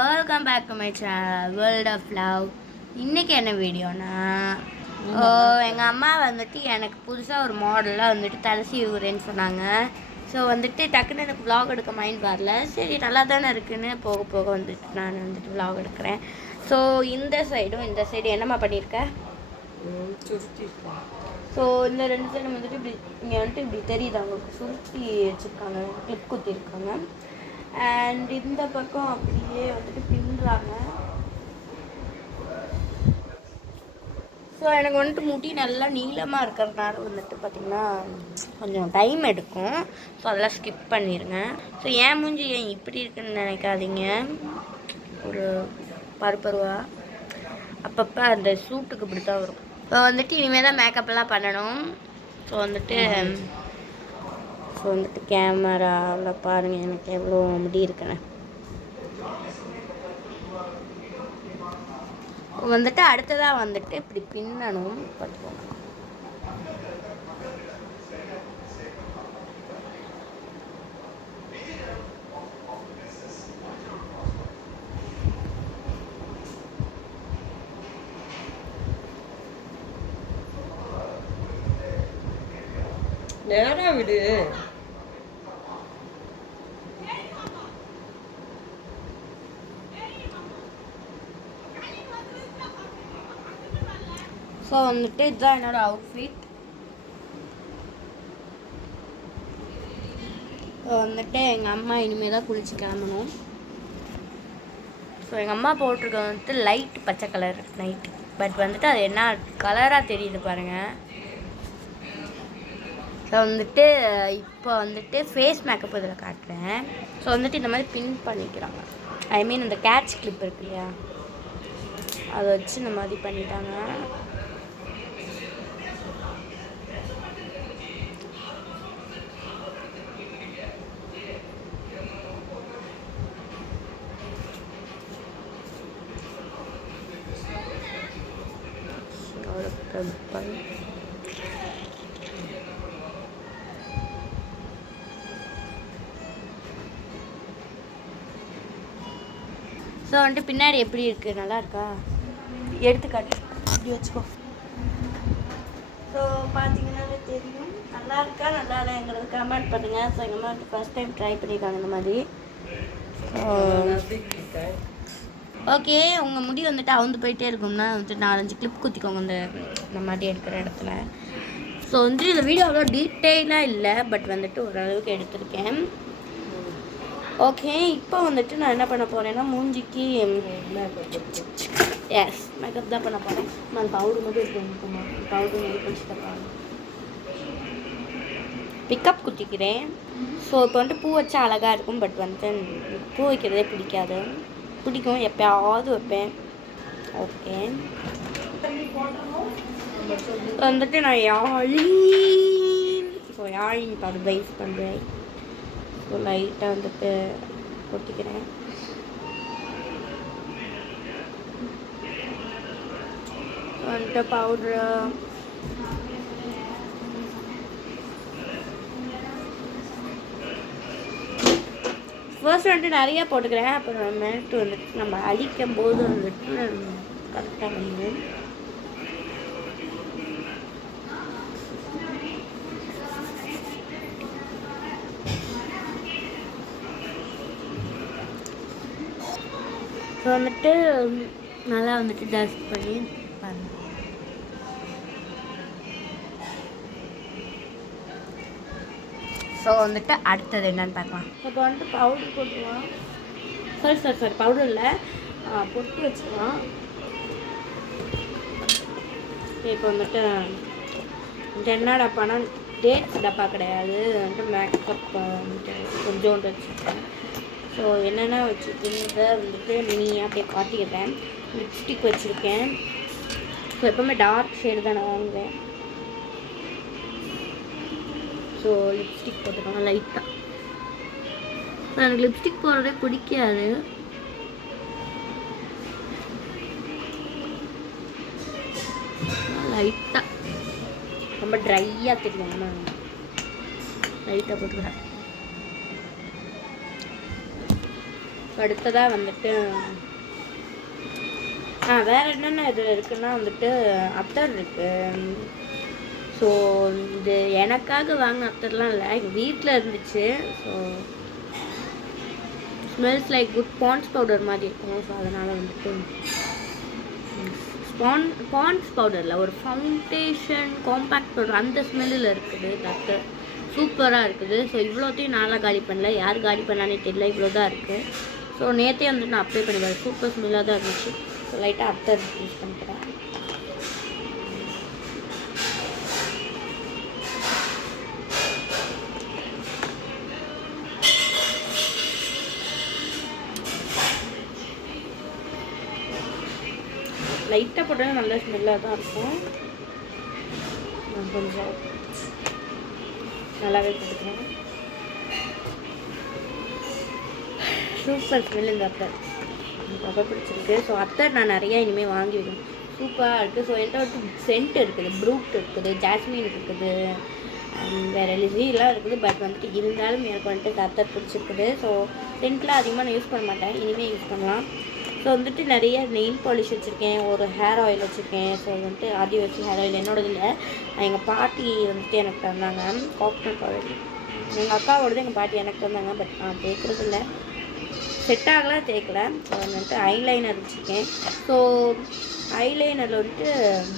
Welcome back to my channel world of love. இன்றைக்கி என்ன வீடியோனா, எங்கள் அம்மா வந்துட்டு எனக்கு புதுசாக ஒரு மாடலாக வந்துட்டு தலை சீவுறேன்னு சொன்னாங்க. ஸோ வந்துட்டு டக்குன்னு எனக்கு விலாக் எடுக்க மைண்ட் வரல. சரி நல்லா தானே இருக்குன்னு போக போக வந்துட்டு நான் வந்துட்டு விலாக் எடுக்கிறேன். ஸோ இந்த சைடு என்னம்மா பண்ணியிருக்கேன். ஸோ இந்த ரெண்டு சைடும் வந்துட்டு இப்படி இங்கே வந்துட்டு இப்படி தெரியுது, அவங்களுக்கு சுருட்டி வச்சுருக்காங்க, கிளிப் குத்திருக்காங்க. அண்ட் இந்த பக்கம் அப்படியே வந்துட்டு பின்னுறாங்க. ஸோ எனக்கு வந்துட்டு முடி நல்லா நீளமாக இருக்கிறதுனால வந்துட்டு பார்த்திங்கன்னா கொஞ்சம் டைம் எடுக்கும். ஸோ அதெல்லாம் ஸ்கிப் பண்ணிடுங்க. ஸோ ஏன் மூஞ்சி ஏன் இப்படி இருக்குன்னு நினைக்காதீங்க. ஒரு பருவா அப்பப்போ அந்த சூட்டுக்கு இப்படி தான் வரும். ஸோ வந்துட்டு இனிமேல் தான் மேக்கப்லாம் பண்ணணும். ஸோ வந்துட்டு கேமராவில் பாருங்கள் எனக்கு எவ்வளோ முடி இருக்குன்னு. வந்துட்டு அடுத்ததாக வந்துட்டு இப்படி பின்னணும் பார்த்துக்கோங்க. நேரா விடு. ஸோ வந்துட்டு இதுதான் என்னோடய அவுட்ஃபிட். ஸோ வந்துட்டு எங்கள் அம்மா இனிமேல் தான் குளிச்சு கிளம்பணும். ஸோ எங்கள் அம்மா போட்டிருக்க வந்துட்டு லைட் பச்சை கலர் நைட்டு, பட் வந்துட்டு அது என்ன கலராக தெரியுது பாருங்கள். ஸோ வந்துட்டு இப்போ வந்துட்டு ஃபேஸ் மேக்கப் இதில் காட்டுறேன். ஸோ வந்துட்டு இந்த மாதிரி பின் பண்ணிக்கிறாங்க. ஐ மீன் இந்த கேட்ச் கிளிப் இருக்கு இல்லையா, அதை வச்சு இந்த மாதிரி பண்ணிட்டாங்க. ஸோ வந்துட்டு பின்னாடி எப்படி இருக்குது, நல்லா இருக்கா? எடுத்துக்காட்டு இப்படி வச்சுக்கோ. ஸோ பார்த்தீங்கன்னாலே தெரியும் நல்லா இருக்கா நல்லா இல்லைங்கிறது கமெண்ட் பண்ணுங்கள். ஸோ எங்கள் அம்மா வந்துட்டு ஃபஸ்ட் டைம் ட்ரை பண்ணியிருக்காங்க இந்த மாதிரி. ஓகே, உங்கள் முடி வந்துட்டு அவுந்து போயிட்டே இருக்கும்னா வந்துட்டு 4-5 கிளிப் குத்திக்கோங்க இந்த மாதிரி எடுக்கிற இடத்துல. ஸோ வந்துட்டு இந்த வீடியோ அவ்வளோ டீட்டெயிலாக இல்லை, பட் வந்துட்டு ஓரளவுக்கு எடுத்திருக்கேன். ஓகே, இப்போ வந்துட்டு நான் என்ன பண்ண போகிறேன்னா மூஞ்சிக்கு மேக்கப் தான் பண்ண போகிறேன். நான் பவுடர் மட்டும் எடுத்து பவுடர் மட்டும் பிடிச்சிட்டேன். பிக்கப் குத்திக்கிறேன். ஸோ இப்போ வந்துட்டு பூ வச்சா அழகாக இருக்கும், பட் வந்துட்டு பூ வைக்கிறதே பிடிக்கும், எப்போயாவது வைப்பேன். ஓகே, வந்துட்டு நான் யாழின் அட்வைஸ் பண்ணுறேன். ஸோ லைட்டாக வந்துட்டு கொட்டிக்கிறேன். வந்துட்டு பவுட்ரு ஃபர்ஸ்ட் வந்துட்டு நிறையா போட்டுக்கிறேன். அப்புறம் மேட்டு வந்துட்டு நம்ம அழிக்கும் போது வந்துட்டு கரெக்டாக பண்ணுவோம். ஸோ வந்துட்டு நல்லா வந்துட்டு டஸ்ட் பண்ணி பாருங்கள். ஸோ வந்துட்டு அடுத்தது என்னன்னு பார்க்கலாம். இப்போ வந்துட்டு பவுடர் போட்டுக்கலாம். சரி பவுடர் இல்லை, பொட்டி வச்சுக்கலாம். இப்போ வந்துட்டு என்னடா பணம் டேட்ஸ் டப்பா கிடையாது, வந்துட்டு மேக்கப் வந்துட்டு கொஞ்சோண்டு வச்சுருக்கேன். ஸோ என்னென்ன வச்சுருக்கேன்றத வந்துட்டு மினியாக அப்படியே காட்டிக்கிறேன். லிப்ஸ்டிக் வச்சுருக்கேன். ஸோ எப்போவுமே டார்க் ஷேடு தான் நான் வாங்குவேன். ஸோ லிப்ஸ்டிக் போட்டுக்கோங்க லைட்டாக. எனக்கு லிப்ஸ்டிக் போடுறதே பிடிக்காது. லைட்டாக ரொம்ப ட்ரையாக தெரியும், ஆனால் லைட்டாக போட்டுக்கிறேன். ஸோ அடுத்ததாக வந்துட்டு வேறு என்னென்ன இதில் இருக்குன்னா வந்துட்டு அத்தர் இருக்குது. ஸோ இது எனக்காக வாங்கின அத்தர்லாம் இல்லை, எங்கள் வீட்டில் இருந்துச்சு. So smells like good Pond's powder மாதிரி இருக்கும். ஸோ அதனால் வந்துட்டு பாண்ட்ஸ் பவுடரில் ஒரு ஃபவுண்டேஷன் காம்பேக்ட் பவுடர் அந்த ஸ்மெல்லில் இருக்குது அத்தர். சூப்பராக இருக்குது. ஸோ இவ்வளோத்தையும் நான்லாம் காலி பண்ணல, யார் காலி பண்ணானே தெரியல, இவ்வளோ தான் இருக்குது. ஸோ நேற்றே வந்துட்டு நான் அப்ளை பண்ணிடுவேன், சூப்பர் ஸ்மெல்லாக தான் இருந்துச்சு. ஸோ லைட்டாக அத்தர் யூஸ் பண்ணிக்கிறேன். லைட்டாக போட்டாலும் நல்ல ஸ்மெல்லாக தான் இருக்கும். நான் கொஞ்சம் நல்லாவே போட்டுக்கிறேன். சூப்பர் ஸ்மெல் இந்த அத்தர், எனக்கு ரொம்ப பிடிச்சிருக்கு. ஸோ அத்தர் நான் நிறையா இனிமேல் வாங்கி வைக்கணும். சூப்பராக இருக்குது. ஸோ என்கிட்ட வந்து சென்ட் இருக்குது, ப்ரூட் இருக்குது, ஜாஸ்மின் இருக்குது, வேறு லிசிலாம் இருக்குது. பட் வந்துட்டு இருந்தாலும் எனக்கு வந்துட்டு அத்தர் பிடிச்சிருக்குது. ஸோ சென்ட்லாம் அதிகமாக நான் யூஸ் பண்ண மாட்டேன், இனிமேல் யூஸ் பண்ணலாம். ஸோ வந்துட்டு நிறைய நெயில் பாலிஷ் வச்சுருக்கேன், ஒரு ஹேர் ஆயில் வச்சுருக்கேன். ஸோ வந்துட்டு ஆதி வச்சு ஹேர் ஆயில் என்னோடது இல்லை, எங்கள் பாட்டி வந்துட்டு எனக்கு தந்தாங்க. கோகனட் ஆயில் எங்கள் அக்காவோடது எங்கள் பாட்டி எனக்கு தந்தாங்க. பட் நான் தேய்க்கிறது இல்லை, செட் ஆகலாம், தேய்க்கல. ஸோ வந்துட்டு ஐலைனர் வச்சுருக்கேன். ஸோ ஐலைனரில் வந்துட்டு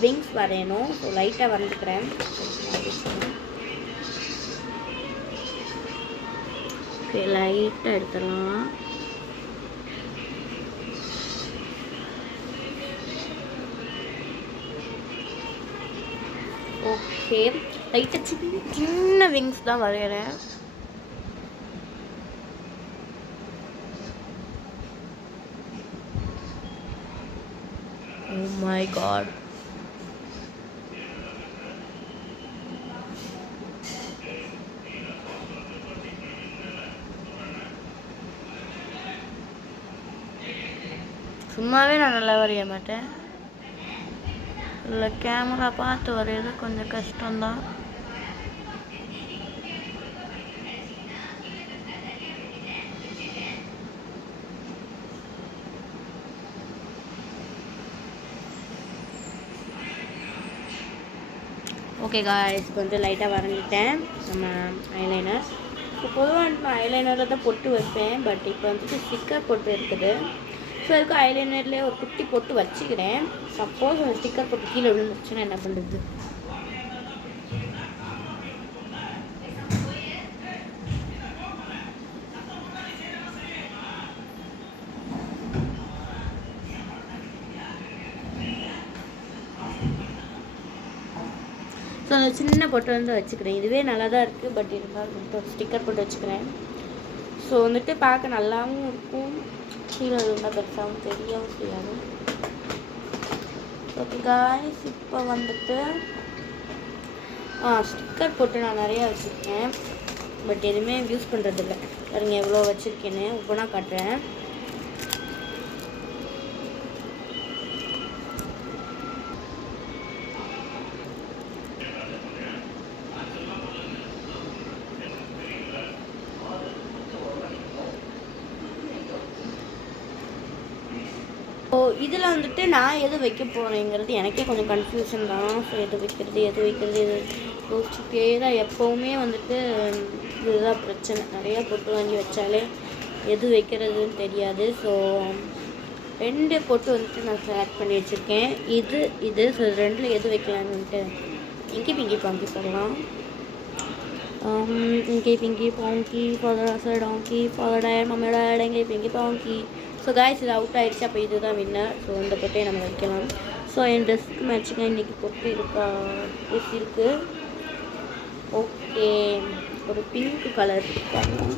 விங்ஸ் வரையணும். ஸோ லைட்டாக வரைஞ்சிக்கிறேன். ஓகே, லைட்டாக எடுத்துடலாம். ஓகே, லைட்டாக சின்ன விங்ஸ் தான் வரைகிறேன். Oh my god. சும்மாவே நான் நல்லா வரைய மாட்டேன், இல்லை கேமரா பார்த்து வரைகிறது கொஞ்சம் கஷ்டம்தான். ஓகே காய்ஸ், இப்போ வந்து லைட்டாக வரைஞ்சிட்டேன் நம்ம ஐலைனர். இப்போ பொதுவாக நான் ஐலைனரில் தான் பொட்டு வைப்பேன். பட் இப்போ வந்துட்டு ஸ்டிக்கர் பொட்டு இருக்குது. ஸோ அதுக்கு ஐலைனர்லேயே ஒரு குட்டி பொட்டு வச்சுக்கிறேன். சப்போஸ் அந்த ஸ்டிக்கர் பொட்டு கீழே விழுந்துருச்சுன்னா என்ன பண்ணுறது? ஸோ அந்த சின்ன பொட்டு வந்து வச்சுக்கிறேன். இதுவே நல்லா தான் இருக்குது, பட் இருந்தாலும் மட்டும் ஸ்டிக்கர் போட்டு வச்சுக்கிறேன். ஸோ வந்துட்டு பார்க்க நல்லாவும் இருக்கும், கீழே இருந்தால் பெருசாகவும் தெரியவும் செய்யாது. ஓகே காய்ஸ், இப்போ வந்துட்டு ஸ்டிக்கர் போட்டு நான் நிறையா வச்சுருக்கேன். பட் எதுவுமே யூஸ் பண்ணுறதில்ல. பாருங்க எவ்வளோ வச்சுருக்கேன்னு ஒவ்வொன்றா காட்டுறேன். ஸோ இதில் வந்துட்டு நான் எது வைக்க போகிறேங்கிறது எனக்கே கொஞ்சம் கன்ஃபியூஷன் தான். ஸோ எது வைக்கிறது இது யோசிச்சுட்டே தான் எப்போவுமே வந்துட்டு இதுதான் பிரச்சனை. நிறையா பொட்டு வாங்கி வச்சாலே எது வைக்கிறதுன்னு தெரியாது. ஸோ 2 பொட்டு வந்துட்டு நான் செலக்ட் பண்ணி வச்சுருக்கேன். இது ஸோ 2ல் எது வைக்கலான்னுட்டு இங்கி பிங்கி பாங்கி போடலாம். Inky pinky ponky father donkey father died mummy died inky pinky ponky. So guys, இது அவுட் ஆகிடுச்சு. அப்போ இது தான் வின்னர். ஸோ இந்த பொட்டையை நம்ம வைக்கலாம். ஸோ என் ட்ரெஸ்ஸுக்கு மேட்சிங்காக இன்றைக்கி பொட்டு இருக்கா? ட்ரெஸ் இருக்குது. ஓகே, ஒரு பிங்க் கலர் பண்ணலாம்.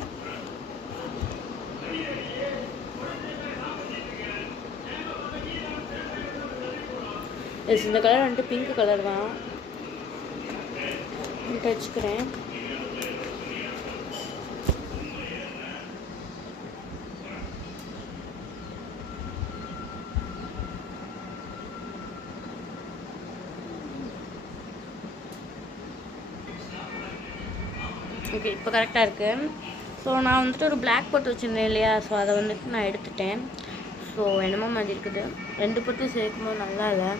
எஸ், இந்த கலர் வந்துட்டு பிங்க் கலர் தான். வச்சுக்கிறேன். ஓகே, இப்போ கரெக்டாக இருக்குது. ஸோ நான் வந்துட்டு ஒரு பிளாக் பொட்டு வச்சுருந்தேன் இல்லையா, ஸோ அதை வந்துட்டு நான் எடுத்துட்டேன். ஸோ என்னமோ மாதிரி இருக்குது, 2 பொட்டு சேர்க்கும்போது நல்லா இல்லை.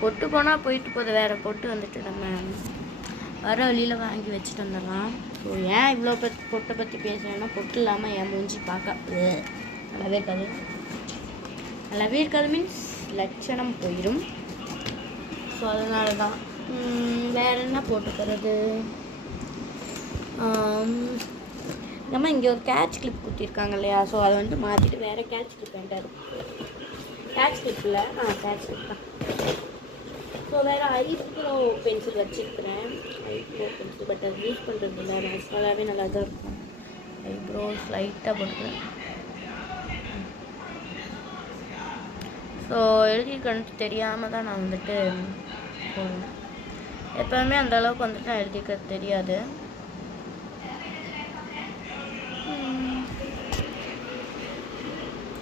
பொட்டு போனால் போயிட்டு போகுது, வேறு பொட்டு வந்துட்டு நம்ம வர வழியில் வாங்கி வச்சுட்டு வந்துடலாம். ஸோ ஏன் இவ்வளோ பொட்டை பற்றி பேசுகிறேன்னா, பொட்டு இல்லாமல் என் மூஞ்சி பார்க்க நல்லாவே இருக்காது. நல்லாவே இருக்காது மீன்ஸ் லட்சணம் போயிடும். ஸோ அதனால தான். வேறு என்ன போட்டுக்கிறது? நம்ம இங்கே ஒரு கேட்ச் கிளிப் குத்திருக்காங்க இல்லையா, ஸோ அதை வந்துட்டு மாற்றிட்டு வேறு கேட்ச் கிளிப் என்கிட்ட இருக்குது. கேட்ச் கிளிப்பில் கேட்ச் கிளிப் தான். ஸோ வேறு ஐப்ரோ பென்சில் வச்சுருக்கிறேன். ஐப்ரோ பென்சில் பட் அது யூஸ் பண்ணுறது இல்லை, நேச்சுரலாகவே நல்லா தான் இருக்கும். ஐப்ரோஸ் லைட்டாக போட்டுக்கிறேன். ஸோ எழுதியிருக்கணுட்டு தெரியாமல் தான் நான் வந்துட்டு போடுவேன். எப்போவுமே அந்தளவுக்கு வந்துட்டு நான் எழுதிக்கிறது தெரியாது.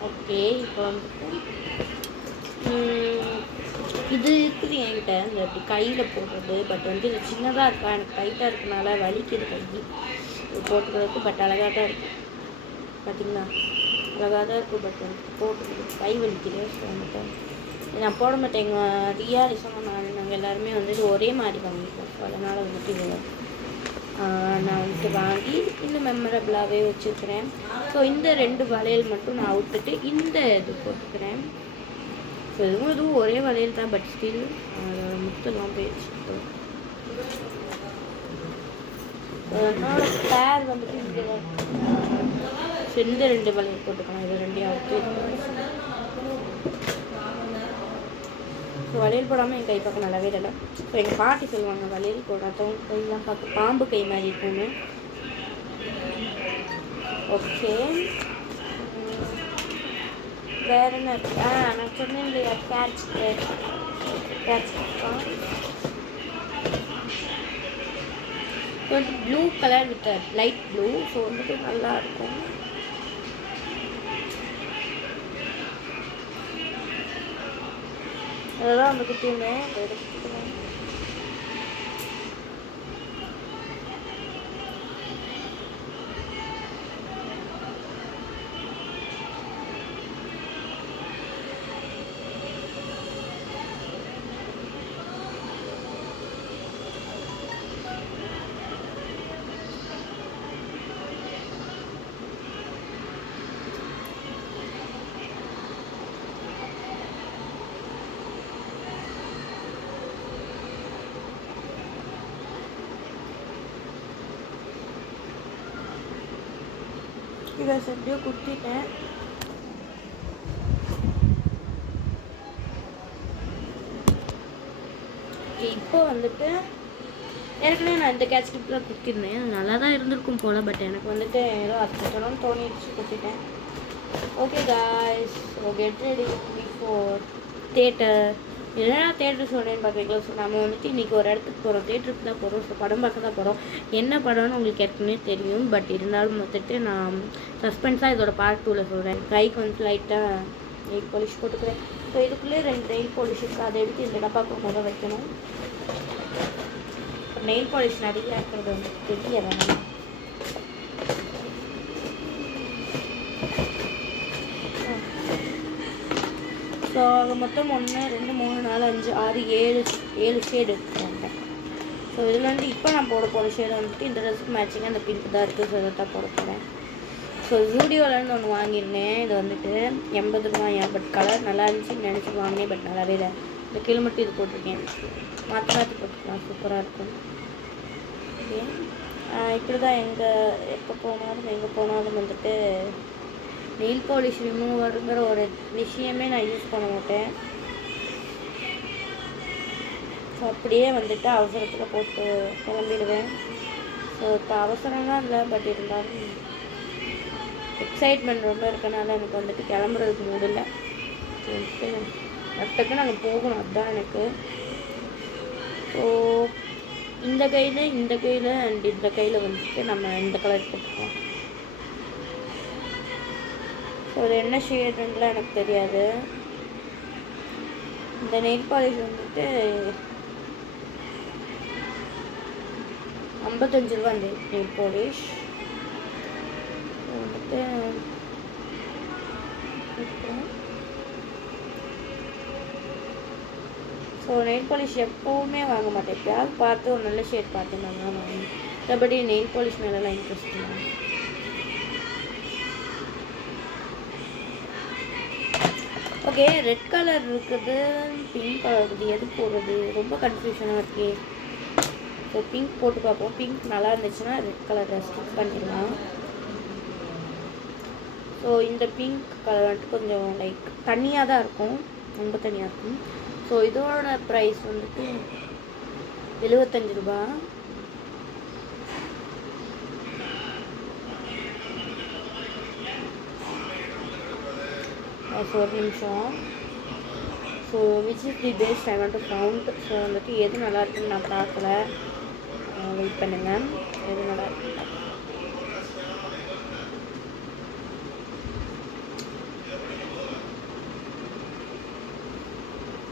ஓகே, இப்போ வந்துட்டு இது இருக்குது என்கிட்ட, இந்த அப்படி கையில் போடுறது. பட் வந்து இது சின்னதாக இருக்கா, எனக்கு டைட்டாக இருக்கனால வலிக்குது கை இது போட்டுக்கிறதுக்கு. பட் அழகாக தான் இருக்குது, பார்த்திங்களா, அழகாக தான் இருக்குது. பட் வந்து போட்டுக்கிறது கை வலிக்குது. ஸோ வந்துட்டு நான் போட மாட்டேன். எங்கள் ரியாலிசமாக நாங்கள் எல்லாருமே வந்துட்டு ஒரே மாதிரி வாங்கிப்போம். ஸோ அதனால் வந்துட்டு இது நான் வந்துட்டு வாங்கி இன்னும் மெமரபிளாகவே வச்சுருக்கிறேன். ஸோ இந்த 2 வளையல் மட்டும் நான் விட்டுட்டு இந்த இது போட்டுக்கிறேன். ஸோ இதுவும் ஒரே வளையல் தான், பட் ஸ்டில் அதோட முத்தெல்லாம் போயிடுச்சு. என்னோட பேர் வந்துட்டு இந்த 2 வளையல் போட்டுக்கலாம். இது 2 அவுத்து. ஸோ வளையல் போடாமல் என் கை பார்க்க நல்லாவே இல்லை. ஸோ எங்கள் பாட்டி சொல்லுவாங்க, வளையல் போடாதவங்க கையெல்லாம் பார்க்க பாம்பு கை மாதிரி இருக்கும்னு. ஓகே, வேறு என்ன இருக்கு? நான் சொன்னேன் இல்லையா, கேட்ச் வந்துட்டு blue colour with light blue. So வந்துட்டு நல்லா இருக்கும். அதெல்லாம் வந்து குத்திருந்தேன். இதை எப்படியோ குத்திட்டேன். இப்போ வந்துட்டு ஏற்கனவே நான் இந்த கேட்ச் கிளிப்பில் குத்திருந்தேன். நல்லா தான் இருந்திருக்கும் போல். பட் எனக்கு வந்துட்டு ஏதோ அது தோணிடுச்சு, குத்திட்டேன். Okay guys, get ready before theatre. என்னடா தேட்டர் சொல்கிறேன்னு பார்க்குறீங்களா? ஸோ நம்ம வந்துட்டு இன்றைக்கி ஒரு இடத்துக்கு போகிறோம், தேட்டருக்கு தான் போகிறோம். ஸோ படம் பார்க்க தான் போகிறோம். என்ன படம்னு உங்களுக்கு ஏற்கனவே தெரியும். பட் இருந்தாலும் வந்துட்டு நான் சஸ்பென்ஸாக இதோட பார்ட் 2ல் சொல்கிறேன். கைக்கு வந்து லைட்டாக நெயில் பாலிஷ் போட்டுக்கிறேன். ஸோ இதுக்குள்ளே 2 நெயில் பாலிஷ் இருக்குது. அதை எடுத்து இந்த டப்பாக்கு முதல் வைக்கணும். நெயில் பாலிஷ் நிறைய இருக்கிறது வந்து தெரிய வேணும். ஸோ அது மொத்தம் 1 2 3 4 5 6 7 ஷேடு எடுத்துக்கோங்க. ஸோ இதில் வந்து இப்போ நான் போட போகிற ஷேடு வந்துட்டு இந்த ட்ரெஸ்க்கு மேட்சிங்காக அந்த பிங்க் தான் இருக்குது. ஸோ இதை தான் போட போகிறேன். ஸோ ஜூடியோலேருந்து ஒன்று வாங்கியிருந்தேன். இது வந்துட்டு 80 ரூபாயா. பட் கலர் நல்லா இருந்துச்சுன்னு நினச்சி வாங்கினேன். பட் நல்லாவே இல்லை. இந்த கீழே மட்டும் இது போட்டிருக்கேன். மாற்றி மாற்றி போட்டுக்கலாம், சூப்பராக இருக்கும். ஓகே, இப்படி தான் எப்போ போனாலும் வந்துட்டு நெயில் பாலிஷ் ரிமூவருங்கிற ஒரு விஷயமே நான் யூஸ் பண்ண மாட்டேன். ஸோ அப்படியே வந்துட்டு அவசரத்தில் போட்டு கிளம்பிடுவேன். ஸோ இப்போ அவசரம்லாம் இல்லை, பட் இருந்தாலும் எக்ஸைட்மெண்ட் ரொம்ப இருக்கனால எனக்கு வந்துட்டு கிளம்புறதுக்கு முடியல. டக்குன்னு நாங்கள் போகணும், அதுதான் எனக்கு. ஸோ இந்த கையில் அண்ட் இந்த கையில் வந்துட்டு நம்ம இந்த கலர் போட்டுக்கலாம். ஸோ அது என்ன ஷேடுன்னுலாம் எனக்கு தெரியாது. இந்த நெயில் பாலிஷ் வந்துட்டு 55 ரூபா. இந்த நெயில் பாலிஷ் வந்துட்டு ஸோ நெயில் பாலிஷ் எப்போவுமே வாங்க மாட்டேன். எப்போயாவது பார்த்து ஒரு நல்ல ஷேட் பார்த்து நான் வாங்க. மற்றபடி நெயில் பாலிஷ் மேலெலாம் இன்ட்ரெஸ்ட் இல்லை. ஓகே, ரெட் கலர் இருக்குது, பிங்க் கலர் இருக்குது, எது போடுறது ரொம்ப கன்ஃபியூஷனாக இருக்கே. ஸோ பிங்க் போட்டு பார்ப்போம். பிங்க் நல்லா இருந்துச்சுன்னா ரெட் கலரை ஸ்கிப் பண்ணிடலாம். ஸோ இந்த பிங்க் கலர் வந்துட்டு கொஞ்சம் லைக் தனியாக தான் இருக்கும், ரொம்ப தனியாக இருக்கும். ஸோ இதோட ப்ரைஸ் வந்துட்டு 75 ரூபா. ஒரு நிமிஷம். So which is the best I want to found. So வந்துட்டு எது நல்லா இருக்குன்னு நான் பார்க்கல, வெயிட் பண்ணுங்க. எது நல்லா இருக்கு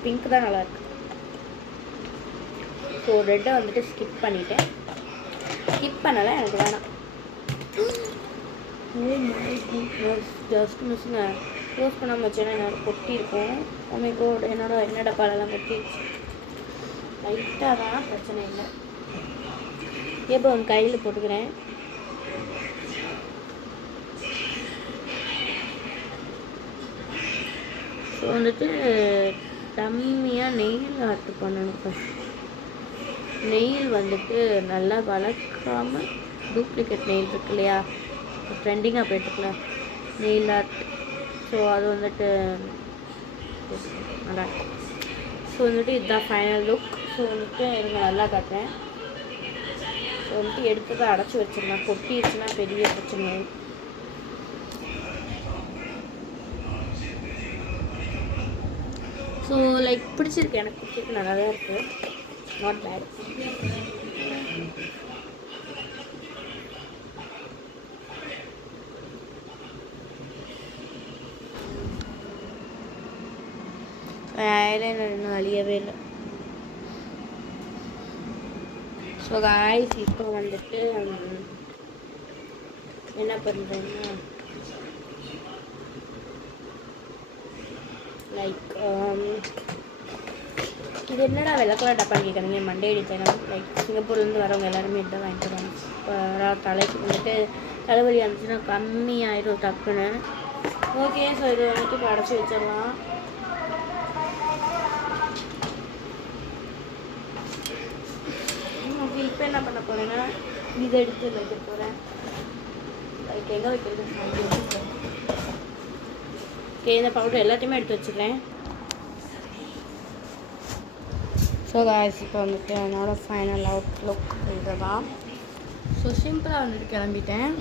பிங்க் தான் நல்லாயிருக்கு. ஸோ ரெட்டை வந்துட்டு ஸ்கிப் பண்ணிவிட்டேன். ஸ்கிப் பண்ணலை, எனக்கு வேணாம். ஜஸ்ட் மிஸ்ஸுங்க. க்ளோஸ் பண்ணாமல் வச்சேன்னா என்னோட கொட்டியிருக்கும். ஓமைக்கோட் என்னோட பாலெல்லாம் கொட்டிடுச்சு. லைட்டாக தான், பிரச்சனை இல்லை. எப்போ உன் கையில் போட்டுக்கிறேன். ஸோ வந்துட்டு டம்மியாக நெயில் ஆர்ட் பண்ணணும் ஃபஸ்ட். நெயில் வந்துட்டு நல்லா வளர்க்காமல் டூப்ளிகேட் நெயில் இருக்கு இல்லையா, ட்ரெண்டிங்காக போய்ட்டுருக்குல நெயில் ஆர்ட். ஸோ அது வந்துட்டு நல்லா இருக்கும். ஸோ வந்துட்டு இதுதான் ஃபைனல் லுக். ஸோ வந்துட்டு எனக்கு நல்லா காட்டுறேன். ஸோ வந்துட்டு எடுத்து தான் அடைச்சி வச்சிருந்தேன், கொட்டிடுச்சுன்னா பெரிய பிரச்சனை. ஸோ லைக் பிடிச்சிருக்கு, எனக்கு பிடிச்சிருக்கு, நல்லா தான் இருக்குது, நாட் பேட். ஐலைனர் இன்னும் அழியவே இல்லை. ஸோ காய்ஸ் இப்போ வந்துட்டு என்ன பண்ணுறேன்னா லைக் இது என்னடா வெள்ளக்கலர் டப்பான்னு கேட்குறீங்க, மண்டே அடித்தேன். லைக் சிங்கப்பூர்லேருந்து வரவங்க எல்லாருமே இதான் வாங்கிட்டு வராங்க. இப்போ தலைக்கு வந்துட்டு தலைவலி இருந்துச்சுன்னா கம்மியாயிடும் டக்குன்னு. ஓகே, ஸோ இது வந்துட்டு இப்போ அடைச்சி வச்சிடலாம். இப்போ என்ன பண்ண போகிறேன்னா இதை எடுத்து வைக்க போகிறேன். லைக் எங்கே வைக்கிறது, ஓகே இந்த பவுடர் எல்லாத்தையுமே எடுத்து வச்சுக்கிறேன். ஸோ காய்ஸ் இப்போ வந்துட்டு என்னோடய ஃபைனல் அவுட் லுக் இது தான். ஸோ சிம்பிளாக வந்துட்டு கிளம்பிட்டேன்.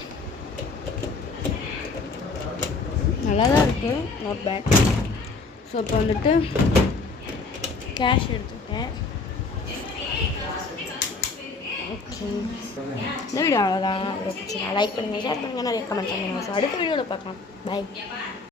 நல்லா தான் இருக்குது, நாட் பேட். ஸோ இப்போ வந்துட்டு கேஷ் எடுத்துக்கிட்டேன். ஓகே, இந்த வீடியோ அவ்வளோதான். லைக் பண்ணுங்கள், ஷேர் பண்ணுங்கள், நிறைய கமெண்ட் பண்ணுங்கள். ஸோ அடுத்த வீடியோவில் பார்க்கலாம். பை.